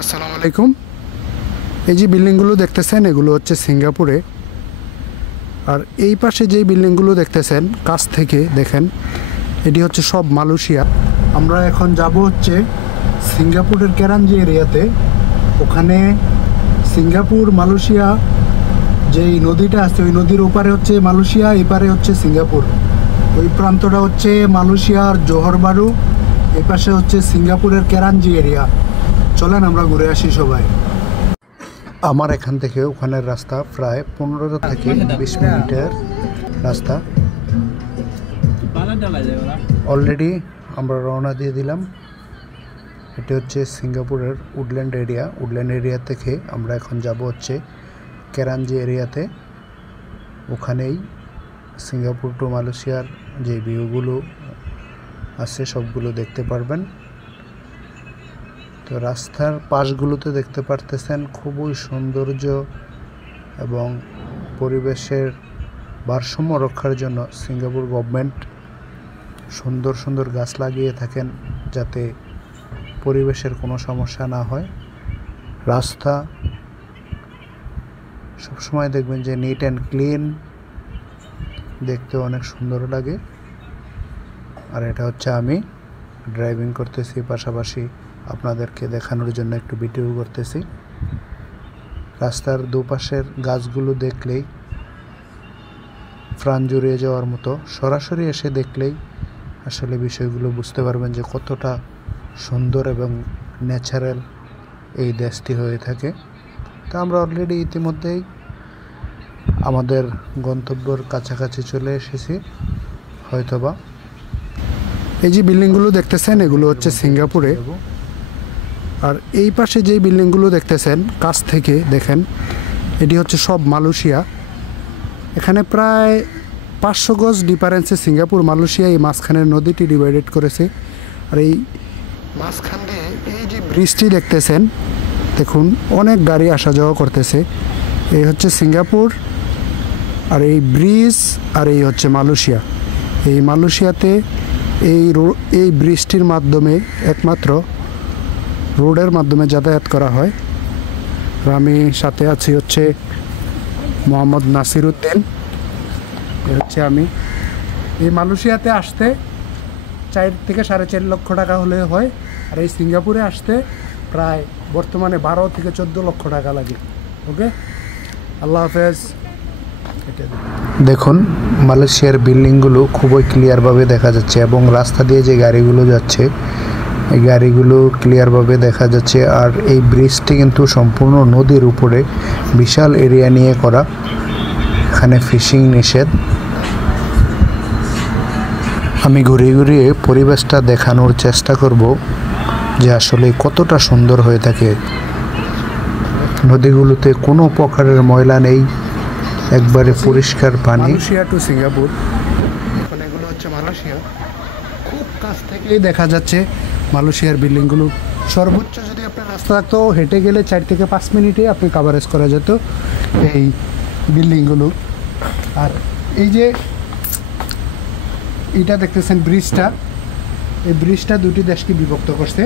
আসসালামু আলাইকুম। এই যে বিল্ডিংগুলো দেখতেছেন এগুলো হচ্ছে সিঙ্গাপুরে। আর এই পাশে যেই বিল্ডিংগুলো দেখতেছেন কাছ থেকে দেখেন এটি হচ্ছে সব মালয়েশিয়া। আমরা এখন যাব হচ্ছে সিঙ্গাপুরের কেরাঞ্জি এরিয়াতে। ওখানে সিঙ্গাপুর মালয়েশিয়া যেই নদীটা আছে ওই নদীর ওপারে হচ্ছে মালয়েশিয়া, এপারে হচ্ছে সিঙ্গাপুর। ওই প্রান্তটা হচ্ছে মালয়েশিয়ার জোহর বারু, এই পাশে হচ্ছে সিঙ্গাপুরের কেরাঞ্জি এরিয়া। চলেন আমরা ঘুরে আসি সবাই। আমার এখান থেকে ওখানের রাস্তা প্রায় 15 থেকে 20 মিনিটের রাস্তা। অলরেডি আমরা রওনা দিয়ে দিলাম। এটি হচ্ছে সিঙ্গাপুরের উডল্যান্ড এরিয়া। উডল্যান্ড এরিয়া থেকে আমরা এখন যাব হচ্ছে কেরাঞ্জি এরিয়াতে। ওখানেই সিঙ্গাপুর টু মালয়েশিয়ার যে ভিউগুলো আছে সবগুলো দেখতে পারবেন। তো রাস্তার পাশগুলোতে দেখতে পারতেছেন খুবই সৌন্দর্য এবং পরিবেশের ভারসাম্য রক্ষার জন্য সিঙ্গাপুর গভর্নমেন্ট সুন্দর সুন্দর গাছ লাগিয়ে থাকেন যাতে পরিবেশের কোনো সমস্যা না হয়। রাস্তা সবসময় দেখবেন যে নিট অ্যান্ড ক্লিন, দেখতে অনেক সুন্দর লাগে। আর এটা হচ্ছে আমি ড্রাইভিং করতেছি, পাশাপাশি আপনাদেরকে দেখানোর জন্য একটু ভিডিও করতেছি। রাস্তার দুপাশের গাছগুলো দেখলেই প্রাণ জুড়িয়ে যাওয়ার মতো। সরাসরি এসে দেখলেই আসলে বিষয়গুলো বুঝতে পারবেন যে কতটা সুন্দর এবং ন্যাচারাল এই দেশটি হয়ে থাকে। তো আমরা অলরেডি ইতিমধ্যেই আমাদের গন্তব্যের কাছাকাছি চলে এসেছি হয়তোবা। এই যে বিল্ডিংগুলো দেখতেছেন এগুলো হচ্ছে সিঙ্গাপুরে। আর এই পাশে যেই বিল্ডিংগুলো দেখতেছেন কাছ থেকে দেখেন এটি হচ্ছে সব মালয়েশিয়া। এখানে প্রায় 500 গজ ডিফারেন্সে সিঙ্গাপুর মালয়েশিয়া এই মাঝখানের নদীটি ডিভাইডেড করেছে। আর এই মাঝখান দিয়ে এই যে ব্রিজটি দেখতেছেন দেখুন অনেক গাড়ি আসা যাওয়া করতেছে। এই হচ্ছে সিঙ্গাপুর আর এই ব্রিজ, আর এই হচ্ছে মালয়েশিয়া। এই মালয়েশিয়াতে এই ব্রিজটির মাধ্যমে একমাত্র রোডের মাধ্যমে যাতায়াত করা হয়। আর আমি সাথে আছি হচ্ছে মোহাম্মদ নাসির উদ্দিন। হচ্ছে আমি এই মালয়েশিয়াতে আসতে 4 থেকে 4.5 লক্ষ টাকা হলে হয়। আর এই সিঙ্গাপুরে আসতে প্রায় বর্তমানে 12 থেকে 14 লক্ষ টাকা লাগে। ওকে, আল্লাহ হাফেজ। দেখুন মালয়েশিয়ার বিল্ডিংগুলো খুবই ক্লিয়ারভাবে দেখা যাচ্ছে এবং রাস্তা দিয়ে যে গাড়িগুলো যাচ্ছে এই গাড়িগুলো ক্লিয়ারভাবে দেখা যাচ্ছে। আর এই ব্রিজটি কিন্তু সম্পূর্ণ নদীর উপরে বিশাল এরিয়া নিয়ে করা। এখানে ফিশিং নিষেধ। আমি ঘুরিয়ে ঘুরিয়ে পরিবেশটা দেখানোর চেষ্টা করব যে আসলে কতটা সুন্দর হয়ে থাকে। নদীগুলোতে কোনো প্রকারের ময়লা নেই, একবারে পরিষ্কার পানি। মালয়েশিয়া টু সিঙ্গাপুর, এখন এগুলো হচ্ছে মালয়েশিয়া। খুব কাছ থেকেই দেখা যাচ্ছে মালয়েশিয়ার বিল্ডিংগুলো। সর্বোচ্চ যদি আপনার রাস্তা থাকতো হেঁটে গেলে 4 থেকে 5 মিনিটে আপনি কাভারেজ করা যেত এই বিল্ডিংগুলো। আর এই যে এটা দেখতেছেন ব্রিজটা, এই ব্রিজটা দুটি দেশকে বিভক্ত করছে।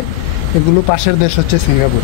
এগুলো পাশের দেশ হচ্ছে সিঙ্গাপুর।